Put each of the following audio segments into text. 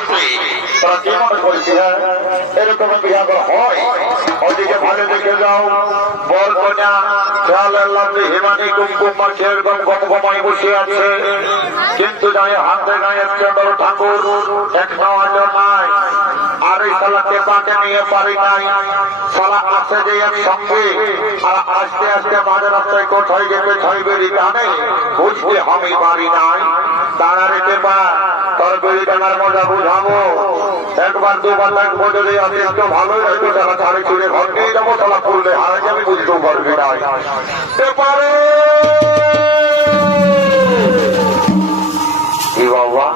আসলে তারা কি মনে করছি এরকম বিহার হয় ওদিকে ভালো দেখে যাও বল কন্যা খেয়াল আল্লাহ হিমানি কুমকুমার সেরকম গমগমায় বসে আছে কিন্তু যাই হাতে গায়ে চন্দ্র ঠাকুর এক নেওয়ার নাই আর এই সালাকে পাকে নিয়ে পারি নাই সালা আছে যে একসঙ্গে আর আস্তে আস্তে মাঝে রাস্তায় কোথায় যেতে ছয়বেরি টানে বুঝতে আমি পারি নাই তারা রেখে পা তোর বেরি টানার মজা বুঝাবো একবার দুবার লাগবো যদি আমি একটু ভালোই হয়তো তারা ছাড়ে ছুড়ে ঘর নিয়ে যাবো তারা করলে হারে আমি বুঝতেও পারবি নাই পারে কি বাবা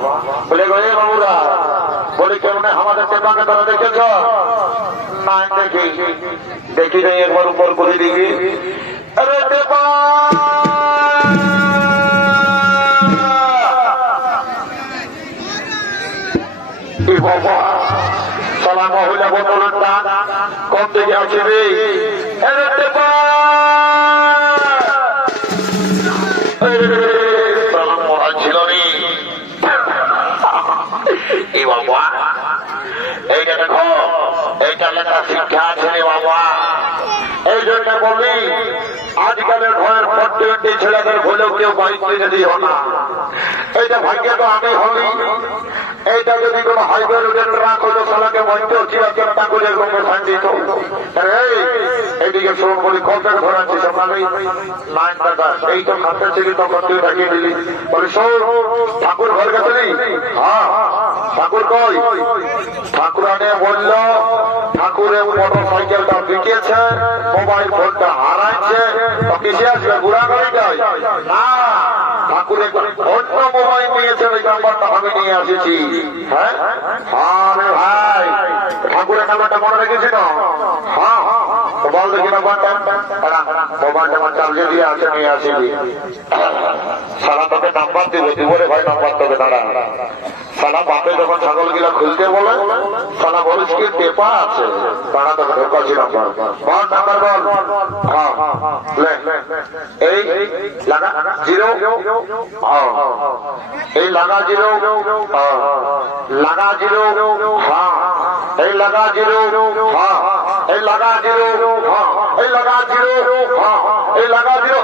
বলে গো বাবুরা বলি কেমন আমাদের চেপাকে তারা দেখেছ নাই দেখি দেখি নাই একবার উপর করে দিবি আরে চেপা কি বাবা সালা মহিলা বোতলের টান কম দিকে আছে রে আরে চেপা সালাম মরা ছিল রে এই বাবা এইটা দেখো এইটা লেখা শিক্ষা আছে রে বাবা এই জন্য বলি আজকালের ঘরের প্রত্যেকটি ছেলেদের ভুলেও কেউ বাইরে দিও না এইটা ভাগ্যে তো আমি হলি এইটা যদি কোন হাইওয়ে রোডের ট্রাক হলো সালাকে মধ্যে চিরাচেষ্টা করে সাইন দিত এইদিকে শোন বলি কন্ট্রাক্ট ধরাচ্ছি সকালে নাইন টাকা এই তো খাতে ছিল তখন তুই ডাকিয়ে দিলি বলি শোন ঠাকুর ঘর গেছিলি হ্যাঁ ঠাকুর কই ঠাকুরানে বলল ঠাকুরের মোটর সাইকেলটা বিকেছে মোবাইল ফোনটা হারাইছে তো কিসে আসবে বুড়া গাড়ি যায় না ঠাকুরের অন্য মোবাইল নিয়েছে ওই নাম্বারটা আমি নিয়ে আসেছি হ্যাঁ আরে ভাই ঠাকুরের নাম্বারটা মনে রেখেছি না হ্যাঁ মোবাইল দেখি নাম্বারটা মোবাইলটা আমার চার্জে দিয়ে আছে নিয়ে আসিনি সারা তোকে নাম্বার দিবে তুই বলে ভাই নাম্বার তোকে দাঁড়া সালা বাপে যখন ছাগল গিলা খুলতে বলে সালা বলিস কি পেপা আছে তারা তোকে ঢোকাচ্ছি নাম্বার বল নাম্বার বল হ্যাঁ এই লাগা জিরো এই লাগা জিরো লাগা জিরো হ্যাঁ এই লাগা জিরো হ্যাঁ এই লাগা জিরো হ্যাঁ এই লাগা জিরো হ্যাঁ এই লাগা জিরো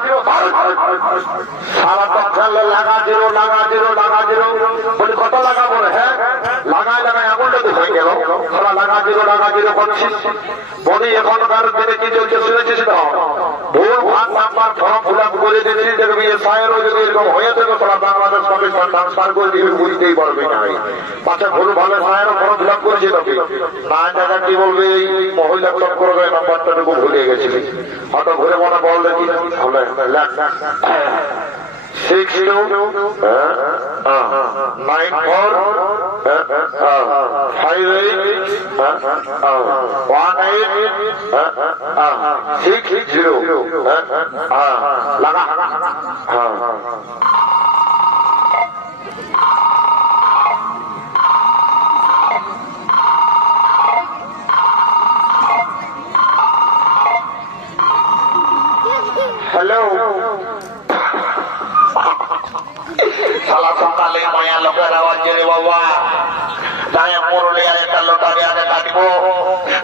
সারা তখন লাগা জিরো লাগা জিরো লাগা জিরো বলি কত লাগা বলে হ্যাঁ লাগাই লাগাই এমনটা তো হয়ে গেল সারা লাগা জিরো করছিস বলি এখনকার দিনে কি চলছে শুনেছিস তো ভুল ভাগ নাম্বার ফর্ম ফিল আপ করে দিয়েছিস দেখবি এসআইয়েরও যদি এরকম হয়ে থাকে সারা বাংলাদেশ পাকিস্তান ট্রান্সফার করে দিবি বুঝতেই পারবি না পাশে ভুল ভালো এসআইয়েরও ফর্ম ফিল আপ করেছি তোকে না টাকা কি বলবে এই মহিলা সব করবে নাম্বারটাটুকু ভুলে গেছিলি হয়তো ঘুরে মনে বল দেখি 62 94 58 18 60 লাগা হ্যালো সালা সকালে মায়া লোকের আওয়াজ রে বাবা তাই মুরলি আর একটা লোটারে আগে কাটবো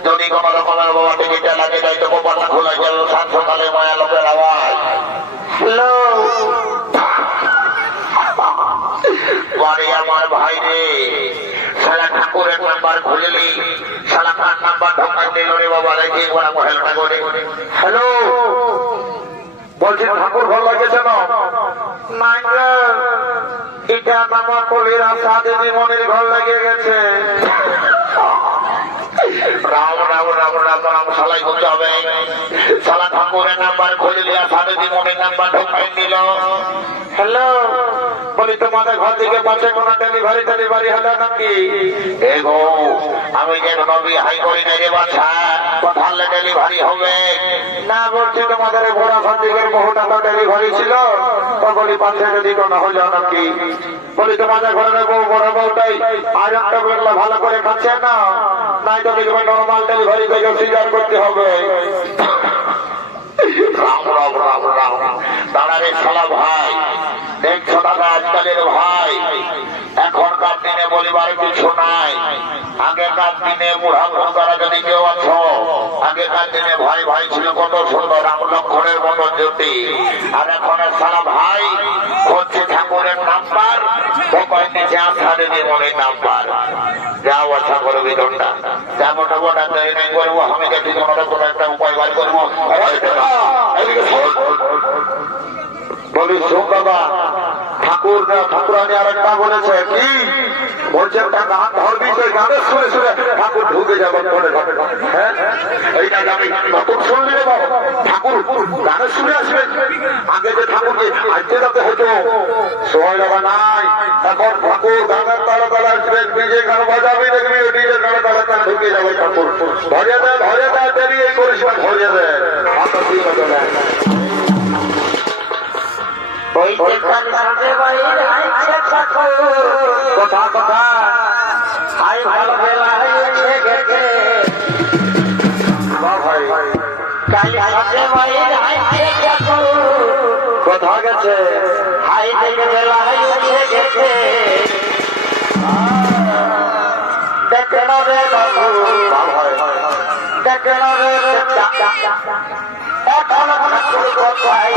যদি কোন রকমের বাবা টিকিটে লাগে যাই তো কোপাটা খোলা গেল সাত সকালে মায়া লোকের আওয়াজ হ্যালো বাড়ি আমার ভাই রে সালা ঠাকুরের নাম্বার খুলিলি সালা কার নাম্বার ঢোকাই দিল রে বাবা রেখে ওরা মহেলটা করে হ্যালো বলছি ঠাকুর ঘর লাগেছে না এটা নামা কলিরা সাদেবী মনির ঘর লেগে গেছে রাম রাম রাম রাম রাম সালাই করতে হবে সালা ঠাকুরের নাম্বার খুলে দিয়া সাদেবী মনির নাম্বার ঢোকাই দিল হ্যালো বলি তোমাদের ঘর থেকে পাশে কোন ডেলিভারি হলো নাকি এগো আমি যে নবী হাই করি না রে বাচ্চা কোথালে ডেলিভারি হবে না বলছি তোমাদের ঘোড়া ঘর থেকে বহুটা তো ডেলিভারি ছিল তো বলি পাশে যদি কোন হলো নাকি বলি তোমাদের ঘরের বউ বড় বউটাই আয়রনটা গুলো ভালো করে খাচ্ছে না নাই তো দেখবে নর্মাল ডেলিভারি থেকে সিজার করতে হবে রাম রাম রাম রাম দাঁড়ারে শালা ভাই দেখছো দাদা আজকালের ভাই এখনকার দিনে বলিবার কিছু নাই। আগেকার দিনে বুড়া বুড়ারা যদি কেউ আছো, আগেকার দিনে ভাই ভাই ছিল কত সুন্দর, রাম লক্ষণের মতো জ্যোতি। আর এখন সারা ভাই হচ্ছে ঠাকুরের নাম্বার, ভোপাল নিচে আশা দেবী মনে নাম্বার। যাও আশা করো বিদনটা যা মোটা মোটা তৈরি নাই করবো, আমি যদি কোনো কোনো একটা উপায় বার করবো। বলি শোক বাবা, ঠাকুর ঠাকুরানি আর একটা বলেছে কি বলছে, একটা গান ধরবি, সেই গানের শুনে শুনে ঠাকুর ঢুকে যাবেন মনে ঘটে। হ্যাঁ, এইটা আমি নতুন শুনলি রে বাবা, ঠাকুর গানের শুনে আসবে। আগে যে ঠাকুরকে আজকে যাতে হতো সময় লাগা নাই, এখন ঠাকুর গানের তারা তারা আসবে, ডিজে গান বাজাবি, দেখবি ডিজে গানে তারা তারা ঢুকে যাবে ঠাকুর। ধরিয়ে দেয় দেরি এই করিস না, ধরিয়ে দেয় আচ্ছা ঠিক আছে। কথা কথা হাই ভালো বেলা হয়েছে গেছে কথা গেছে, হাই থেকে বেলা হয়েছে গেছে। দেখেন রে বাবু, দেখেন রে এখন ঠাকুর কোথায়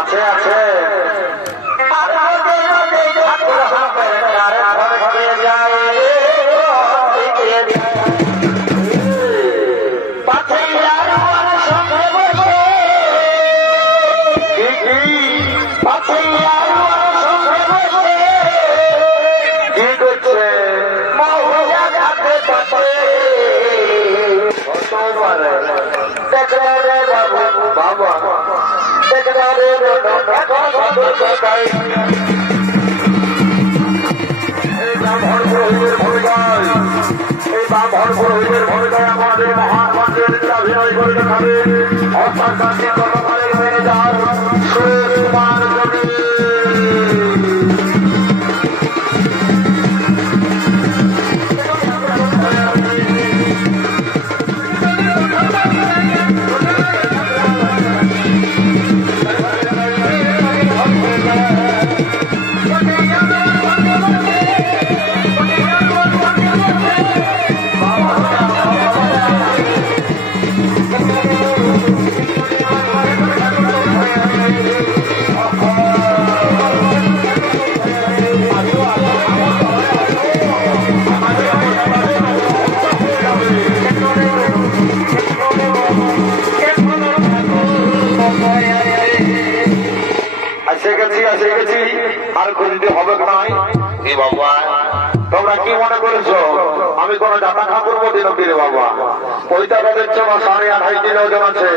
আছে আছে বাবা আমাদের মহান মন্ত্রের অভিনয় করে দেখাবে অর্থাৎ গান্ধী কর্মকালের হয়ে যান সুরেশ কুমার যোগী। আর খুঁজতে হবে নাই বাবা। তোমরা কি মনে করেছো আমি কোন জাতা ঠাকুর বলি নাকি রে বাবা? ওইটা দেখছো না 2.5 কিলো ওজন আছে,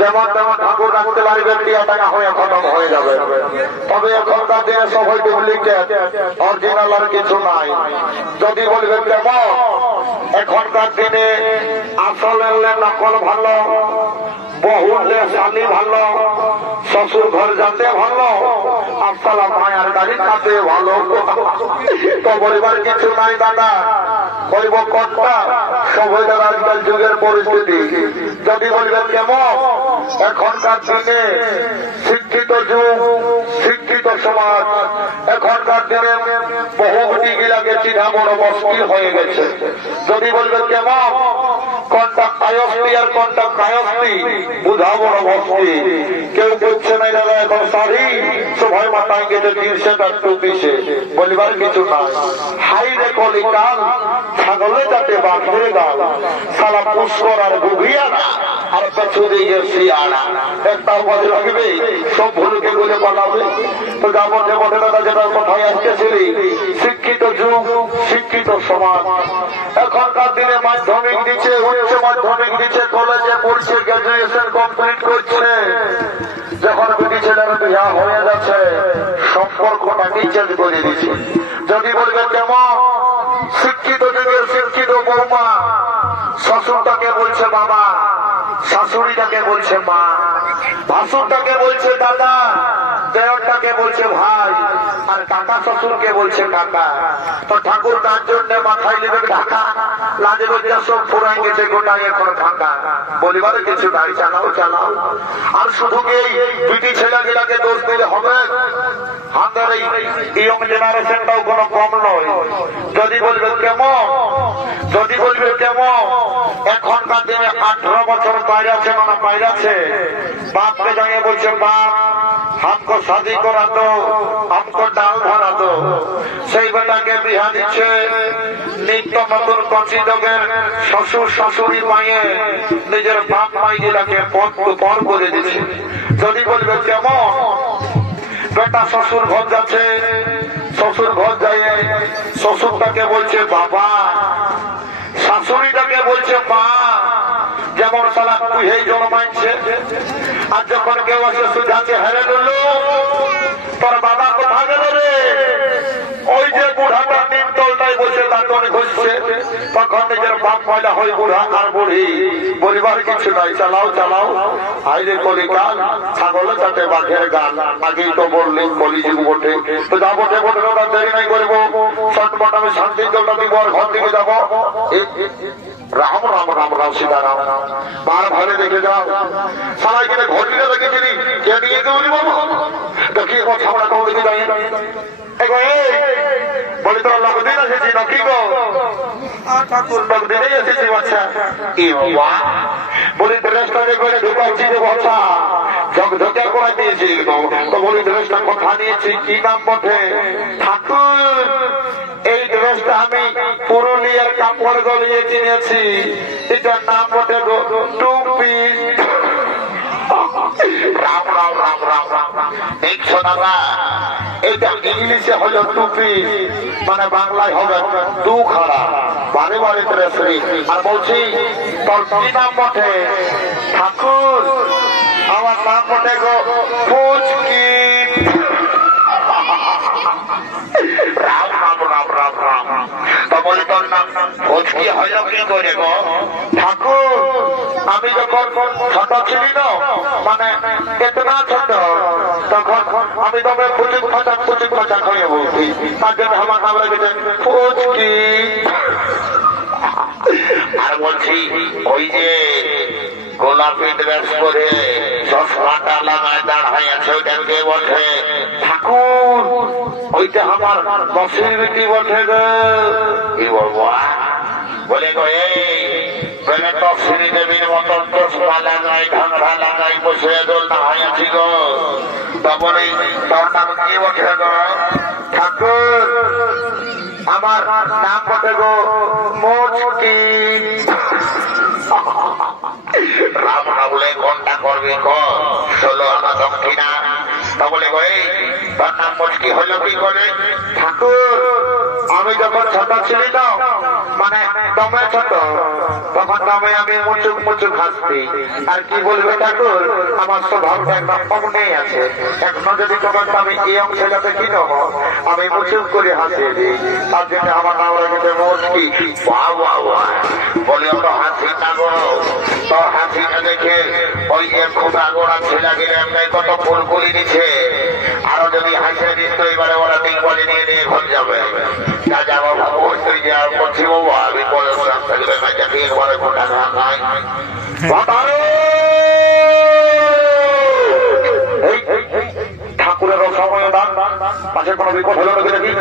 যেমন তেমন ঠাকুর রাখতে পারবে, টাকা হয়ে খতম হয়ে যাবে। তবে এখনকার দিনে সবাই ডুপ্লিকেট, অরিজিনাল আর কিছু নাই। যদি বলবে কেমন, এখনকার দিনে আসল নকল ভালো, বহুলে শালি ভালো, শ্বশুর ঘর যাতে ভালো, আপনারা মায়ার গাড়ি খাতে ভালো। তো বলিবার কিছু নাই দাদা, বলব কর্তা সবাই আজকাল যুগের পরিস্থিতি। যদি বলবেন কেমন, এখনকার দিনে শিক্ষিত যুগ, শিক্ষিত সমাজ, এখনকার দিনে বহু ডিগিলাকে চিনা বড় মুশকিল হয়ে গেছে। যদি বলবেন কেমন, কোনটা কায়স্তি আর কোনটা কায়স্তি বুঝা বড় মুশকিল। কেউ বুঝছে না দাদা, এখন শাড়ি সবাই মাথায় গেছে 300 আর 200, বলিবার কিছু না। হাই রে কলিকাল, ছাগলে যাতে বাঁধে গাল, সালা পুষ্কর আর গুভিয়া না, আর পেছু দিয়ে শিয়ানা। একটা বছর লাগবে, সব ভুলকে বলে বানাবে। তো যাবো যে বটে দাদা, যেটা কোথায় আসতেছিলি, শিক্ষিত যুগ, শিক্ষিত সমাজ। এখনকার দিনে মাধ্যমিক দিচ্ছে, উচ্চ মাধ্যমিক দিচ্ছে, কলেজে পড়ছে, গ্রাজুয়েশন কমপ্লিট করছে। যখন বেটি ছেলের বিয়া হয়ে যাচ্ছে, সম্পর্কটা চেঞ্জ করে দিচ্ছে। যদি বলবেন কেমন, শিক্ষিত যুগের শিক্ষিত বৌমা শ্বশুরটাকে বলছে বাবা, শাশুড়িটাকে বলছে মা, ভাসুরটাকে বলছে দাদা, দেওরটাকে বলছে ভাই, আর কাকা শ্বশুরকে বলছে কাকা। তো ঠাকুর তার জন্য মাথায় নেবে ঢাকা, লাজে লজ্জা সব ফুরাই গেছে গোটাই এখন ঢাকা। বলিবার কিছু গাড়ি চালাও চালাও। আর শুধু কি পিটি ছেলেগুলাকে দোষ দিলে হবে? আমাদের এই ইয়ং জেনারেশনটাও কোনো কম নয়। যদি বলবে কেমন, যদি বলবে কেমন, এখনকার দিনে 18 বছর বাইরে আছে, মানে বাইরে আছে, বাপকে জানিয়ে বলছে বাপ हमको शादी करा दो, हमको डाल भरा दो। সেই বেটাকে বিহা দিচ্ছে নিত্য নতুন কচি যোগের শ্বশুর শাশুড়ি মায়ে নিজের বাপ মাইগুলাকে পর করে দিচ্ছে। যদি বলবে কেমন, বেটা শ্বশুর ঘর যাচ্ছে, শ্বশুর ঘর যায় শ্বশুরটাকে বলছে বাবা, শাশুড়িটাকে বলছে মা। যেমন সালা তুই এই জন্মাইছে, আর যখন কেউ আসে সুঝাতে হেরে গেল, তোর বাবা কোথা গেল রে? ওই যে বুড়াটা নিম তলটাই বসে দাঁতন ঘষছে, তখন নিজের বাপ ময়লা হয়ে বুড়া আর বুড়ি। বলিবার কিছু নাই, চালাও চালাও। আইরে কলিকাল, ছাগলে চাটে বাঘের গান। আগেই তো বললি কলিযুগ বটে। তো যা বটে বটে ওটা দেরি নাই করবো, চটপট আমি শান্তির জলটা দিব আর ঘর দিকে যাবো। রাম রাম রাম রাম সীতারাম। মার ঘরে দেখে যাও, সবাই কিনে ঘটিটা দেখেছিলি কে নিয়ে দেবো বাবু? তো কি কথা আমরা কখন দেখে যাই বলি তোর লোকদিন এসেছি নাকি গো? ঠাকুর লোকদিনেই এসেছি। বাচ্চা বলি ড্রেসটা করে ঢুকাচ্ছি যে বসা ঝকঝকে করে দিয়েছি। তো বলি ড্রেসটা কথা নিয়েছি, কি নাম বটে? ঠাকুর এই ড্রেসটা আমি পুরুলিয়ার কাপড় গলিয়ে কিনেছি, এটার নাম বটে গো টুপি। রাম রাম রাম রাম রাম। দেখছো দাদা, এটা ইংলিশে হলো টুপি, মানে বাংলায় হবে দু খাড়া। বারে বারে শ্রী আর বলছি তোর কি নাম বটে? ঠাকুর আমার নাম বটে গো ফুচকি। রাম রাম রাম রাম রাম। তো বলি তোর নাম ফুচকি হইল কি করে গো? ঠাকুর আমি যখন ছোট ছিলি না, মানে এতনা ছোট, তখন আমি তবে ফুচুক ফাঁচা করে বলছি, তার জন্য আমার নাম লেগেছে ফুচকি। আর বলছি ওই যে গোলাপি ড্রেস পরে চশমাটা লাগায় দাঁড়ায় আছে, ওইটা কে বটে? ঠাকুর ওইটা আমার বসির বেটি বটে গো। কি বলবো? বলে গো এই বেলে তো শ্রীদেবীর মতন চশমা লাগাই ঢাকা লাগাই বসে দোল না হয় আছি গো। তারপরে তোর নাম কি বটে গো? ঠাকুর আমার নাম বটে গো মুচকি। রাম রাবলে কোনটা করবি কর, 16 আনা দক্ষিণা। তা বলে গো এই তোর নাম মুচকি হলো কি করে? ঠাকুর আমি যখন ছোট ছিলি না, মানে দমে ছোট, তখন দমে আমি মুচুক মুচুক হাসতি। আর কি বলবে ঠাকুর, আমার স্বভাবটা একদম অমনি আছে। এখনো যদি তখন আমি ইয়ং ছেলেতে কি নেব, আমি মুচুক করে হাসিয়ে দিই, তার জন্য আমার নাম রেখেছে মুচকি। বাহ বাহ বাহ। বলি অত হাসি না গো, তোর হাসিটা দেখে ওই যে খোটা গোড়া ছেলে গেলে এমনি কত ফুলফুলি দিচ্ছে। আরো যদি হাসিয়ে দিস তো এবারে ওরা 3 বলে নিয়ে নিয়ে ঘর যাবে। যা যাবো ভাবো তুই যা করছি বাবু, আমি বলে একবারে খোটা খাই। ঠাকুরের সময় দান পাশে কোনো বিপদ হলো নাকি দেখি।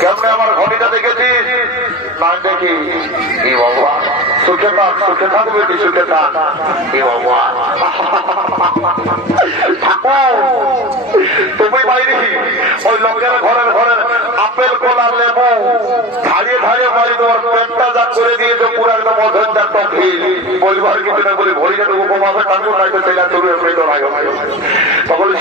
কেমন আমার ঘটিটা দেখেছিস? না দেখি। এই বাবা সুখে থাক, সুখে থাকবে কি সুখে থাক। এই বাবা ঠাকুর তুমি বাইরে ওই লোকের ঘরের আপেল কলা লেবু ধারিয়ে ধারিয়ে বাড়ি তোমার পেটটা যা করে দিয়েছে পুরো একদম অধৈর্য টফিল। বলবার কিছু না বলি ভরিটা দেবো কমাবে ঠাকুর নাইতে সেটা চলে পেটো লাগে। তো বলি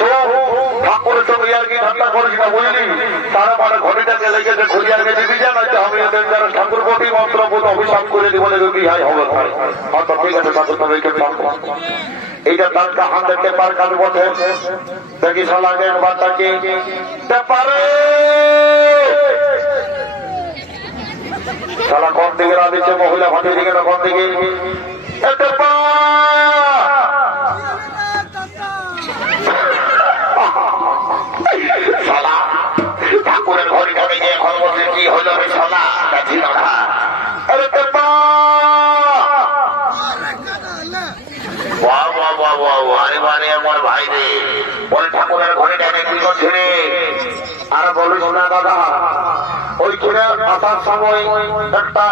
ঠাকুরের সঙ্গে আর কি ঠান্ডা করিস না বুঝলি, তারা মানে ঘটিটাকে লেগেছে ঘুরিয়ার গেছে বিজা নয়তো আমি যারা ঠাকুর কোটি মন্ত্র বোধ অভিশাপ করে দিব কি হয় হবে। হয়তো ঠিক আছে ঠাকুর তবে এইটা তারটা হাতে টেপার কাজ বটে। দেখি সালাকে বাচ্চাকে টেপারে সালা কোন দিকে দিচ্ছে, মহিলা ভাটির দিকে না কোন দিকে? এতে পা শালা ঠাকুরের ঘড়িটা ভেঙে এখন বলছে কি হলো রে শালা ছিল না এতে পা আমার ভাই রে বলে ঠাকুরের ঘড়িটা কি করছে রে আর বলিস না দাদা ওইখানে আসার সময় একটা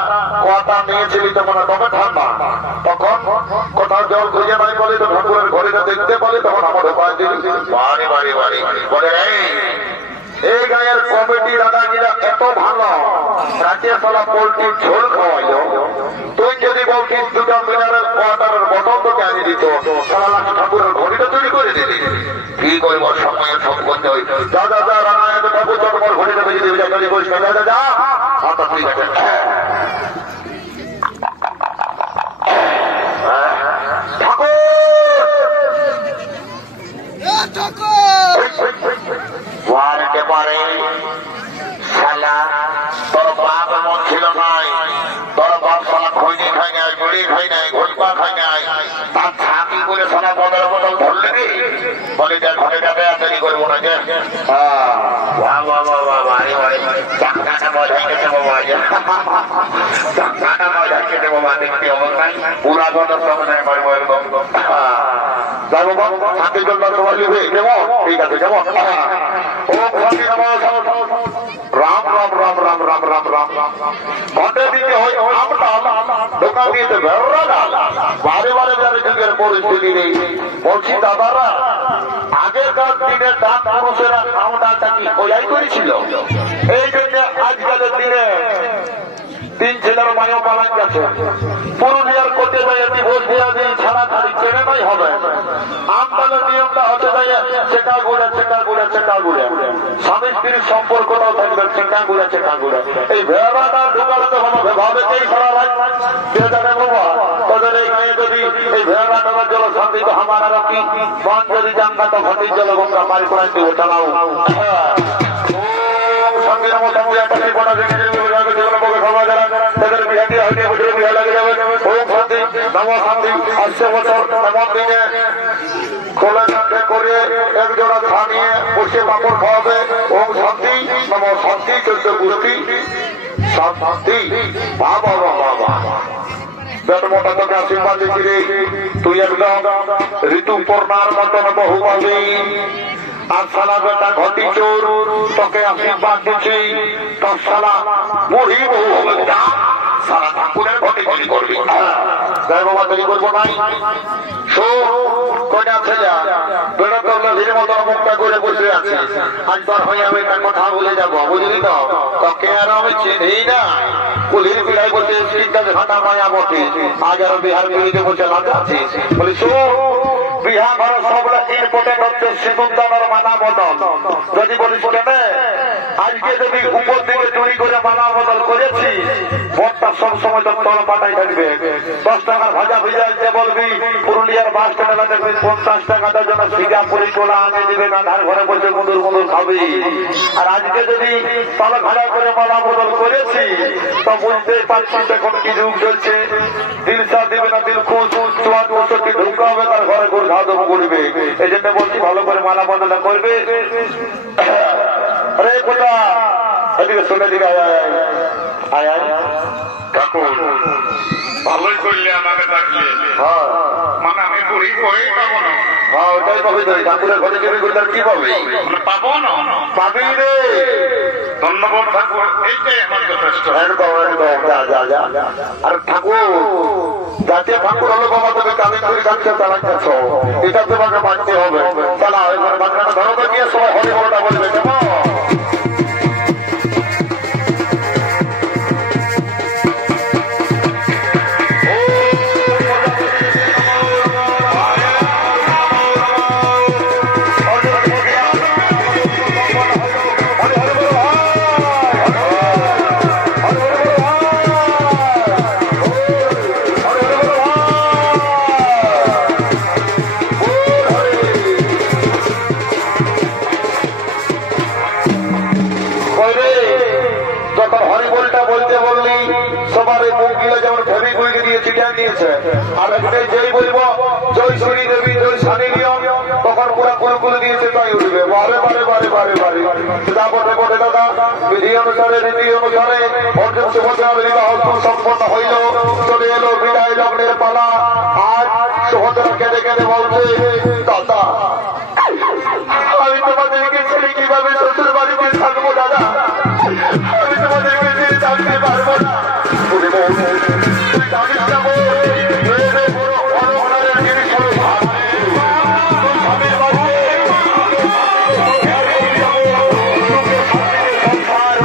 কথা নিয়েছিলি তখন তবে ঠান্ডা তখন কোথাও জল খুঁজে নাই বলে তো ঠাকুরের ঘড়িটা দেখতে বলে তখন আমার উপায় দিলি বাড়ি বাড়ি বাড়ি বলে এই গায়ের কমিটি দাদাগিরা এত ভালো রাজ্যে সালা পোল্ট্রির ঝোল খাওয়াইল তুই যদি বলছিস দুটো মিনারেল ওয়াটারের বোতল তোকে আনি দিত সালা ঠাকুরের ঘড়িটা তৈরি করে দিলি কি করবো সময়ের ফোন করতে হই যা যা যা রামায়ণ ঠাকুর তোমার ঘড়িটা বেজে দেবে যা করিস না যা যা আচ্ছা ঠিক আছে ওয়ারকে পারে শালা তোর বাপ এমন ছিল নাই তোর বাপ শালা খৈনি খাই নাই গুড়ি খাই নাই ঘোলপা খাই নাই তার ছাকি করে শালা বদল বদল ধরলে রে বলে যা ঘরে যাবে আর দেরি করবো না যে চাকরাটা মজাই গেছে বাবা চাকরাটা মজাই গেছে বাবা দেখতে অবস্থায় পুরাতন সময় করবো এরকম যাবো ছাকি জল কেমন ঠিক আছে কেমন রাম রাম রাম রাম রাম রাম রাম ঘটে দিতে হয় দোকান দিতে বারে বারে বারে যুগের পরিস্থিতি নেই বলছি দাদারা আগেরকার দিনের দাঁত মানুষেরা খাওয়াটা কি ওই করেছিল এই জন্য আজকালের দিনে তিন ছেলের মায়ও পালান গেছে পুরুলিয়ার কোর্টে যাই ডিভোর্স দিয়া দিয়ে ছাড়া ছাড়ি চেনে নাই হবে আমদালের নিয়মটা হতে যায় চেকা গুড়ে চেকা গুড়ে চেকা গুড়ে স্বামী স্ত্রীর সম্পর্কটাও থাকবে চেকা গুড়ে চেকা গুড়ে এই ভেড়াটা ঢুকালে তো কোনো ভাবেতেই সারা রাত জানে বাবা তোদের এই গায়ে যদি এই ভেড়াটার জল শান্তি তো আমার আর কি বন যদি জানবা তো ঘটির জল গঙ্গা পাই করে দিব চালাও সঙ্গে মোটামুটি একটা জীবনা দেখে খাওয়া যারা তাদের বিহাটি হয়নি বছরে বিহা লাগে যাবে ওম শান্তি নম শান্তি 80 বছর এমন দিনে খোলা চাকরি করে একজোড়া থামিয়ে বসে পাপড় খাওয়াবে ওম শান্তি নম শান্তি 14 গোষ্ঠী শান্তি বাবা বাবা বাবা বেট মোটা তোকে আশীর্বাদ দিচ্ছি রে তুই একদম ঋতুপর্ণার মতন বহু পাবি আর সালা বেটা ঘটি চোর তোকে আশীর্বাদ দিচ্ছি তোর সালা মুড়ি বহু হবে না সারা ঠাকুরের ঘটি তৈরি করবি জয় বাবা তৈরি করবো নাই কয়টা ছেলে বেড়া তোর নদীর মতন মুখটা করে বসে আছে আজ তোর হয়ে আমি একটা কথা বলে যাবো বুঝলি তো তোকে আর আমি চিনি না কুলির পিড়াই বসে চিন্তা ঘাটা মায়া বটে আজ আর বিহার পিড়িতে বসে লাগা আছে বলি বিহার ভারত সবগুলো ইম্পর্টেন্ট হচ্ছে সিকুন্দানোর মানা বদল যদি বলিস কেন আজকে যদি উপর দিকে চুরি করে মানা বদল করেছি ভোটটা সবসময় তো তল পাটাই থাকবে 10 টাকার ভাজা ভিজাইতে বলবি পুরুলিয়ার বাস স্ট্যান্ডে দেখবি 50 টাকাটার জন্য সিঙ্গাপুরে চোলা আনে দিবে না ধার ঘরে বসে মুদুর মুদুর খাবি আর আজকে যদি তল ভাড়া করে মানা বদল করেছি তো বুঝতেই পারছিস এখন কি যুগ চলছে দিল সাথ দিবে না দিল খুশ 64 কি ঢুকা হবে তার ঘরে ঘুর ঘাদম করবে এই জন্য বলছি ভালো করে মালা বদলা করবে আরে কোথা এদিকে শুনে দিকে আয় আয় ঠাকুর ভালোই করলে আমাকে ডাকলে মানে আমি বুড়ি কই পাবো না হ্যাঁ ওটাই পাবি তো ঠাকুরের ঘরে চুরি করলে কি পাবি পাবো না পাবি রে ধন্যবাদ ঠাকুর এইটাই আমার যথেষ্ট একদম একদম যা যা যা আর ঠাকুর জাতীয় ঠাকুর হলো বাবা তবে কামিন করে কাটছে চালান কাছ এটা তোমাকে মানতে হবে চালা এবার বাচ্চাটা ধরো তো নিয়ে সবাই হরি হরিটা বলবে কেমন যেমন ফেবিকুইকে দিয়ে চিটান নিয়েছে, আর এখানে যেই বলবো জয় শ্রী দেবী জয় সানি নিয়ম তখন পুরো কুলকুল দিয়েছে তাই উঠবে। বারে বারে বারে বারে বারে সেটা বটে বটে দাদা, বিধি অনুসারে রীতি অনুসারে অর্জুন সুভদ্রার বিবাহ সম্পন্ন হইল। চলে এলো বিদায় লগ্নের পালা। আজ সুভদ্রা কেঁদে কেঁদে বলছে, দাদা আমি তোমাদেরকে ছেড়ে কিভাবে শ্বশুর বাড়িতে থাকবো দাদা, আমি তোমাদেরকে ছেড়ে থাকতে পারবো না। তুই জানিস না মেয়েদের বড় অনহরের জিনিস হলো ভাত। তুই স্বামীর বাড়িতে সংসার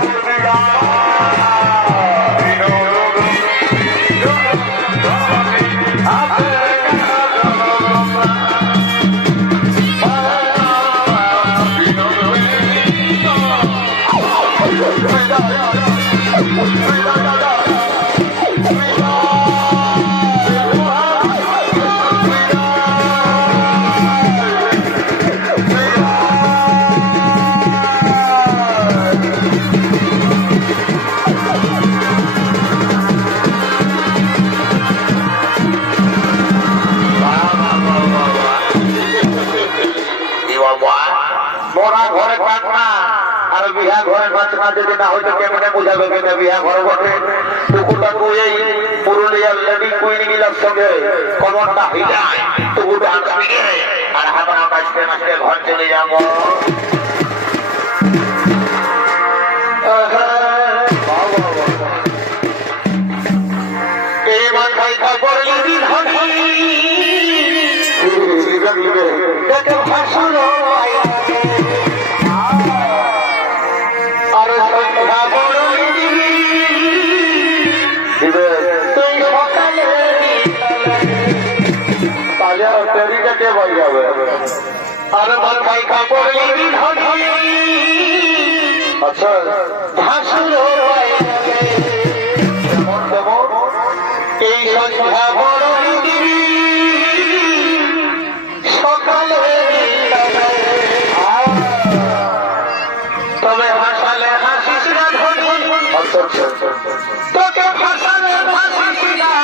করবি না। মোরা ঘরে কাট না আর বিহা ঘরে কাট না, যদি না হয়তো কেমনে বুঝাবে কেন বিহা ঘরে বটে। টুকুটা কুই পুরুলিয়ার লেডি কুইন গিলার সঙ্গে কমরটা হিলায়, টুকুটা আঁকাবে আর হাতে নাচতে নাচতে ঘর চলে যাবো। এই মাথায় কাপড় লিবি ধনি দেখে ভাসুর আর সন্ধ্যা বড় দিবি তুই সকালে তাহলে আর দেরিটা কে বই যাবে। আর মাথায় কাপড় লিবি ধনি আচ্ছা ভাসুর এই সন্ধ্যা বড় দিবি সকালে তবে হাসালে হাসিস না ধনি, তোকে ভাসালে ভাসিস না।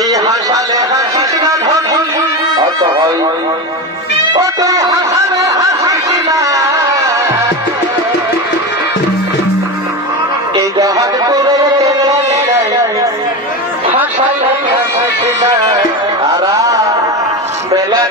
এই হাসালে হাসিস না ধনি, আচ্ছা হয় তোকে হাসালে হাসিস না। এই জাহাজ করে হাসালে হাসিস না। আরা বেলা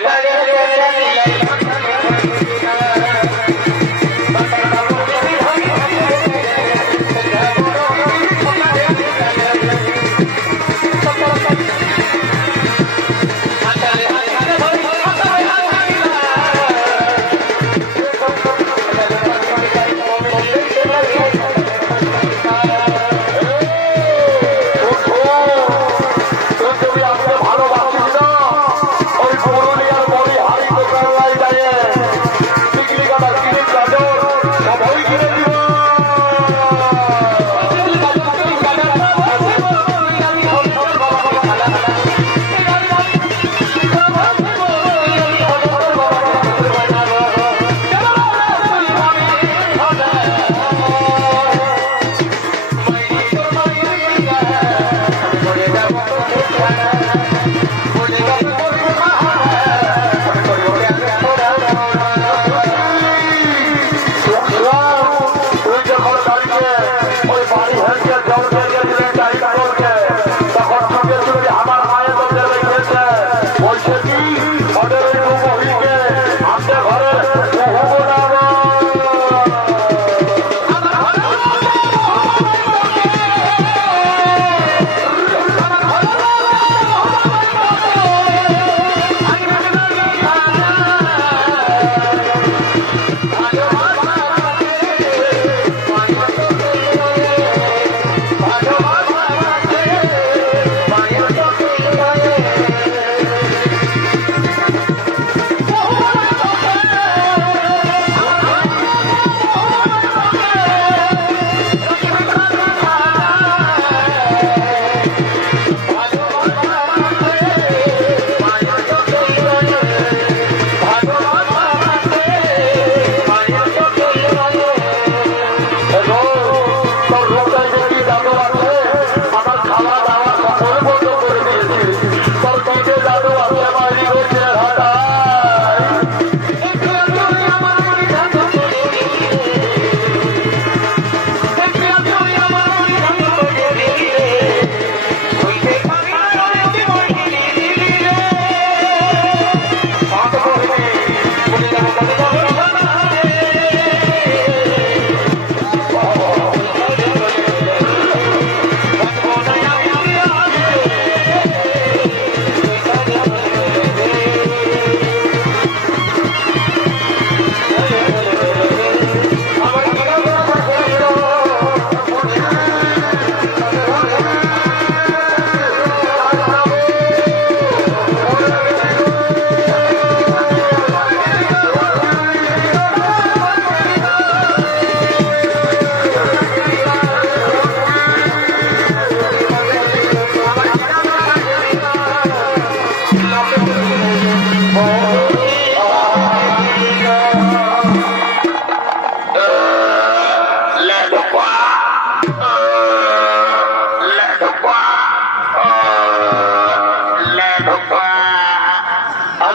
ভালোবাসিস না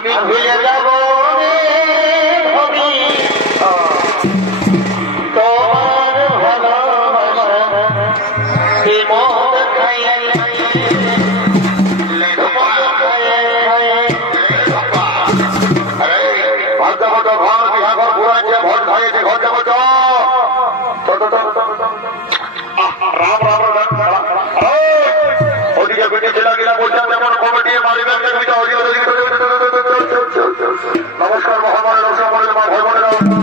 আমি ভুলে যাব রে হবি তোমার ভালোবাসা এ মদ খাইয়ে নমস্কার মহামান্য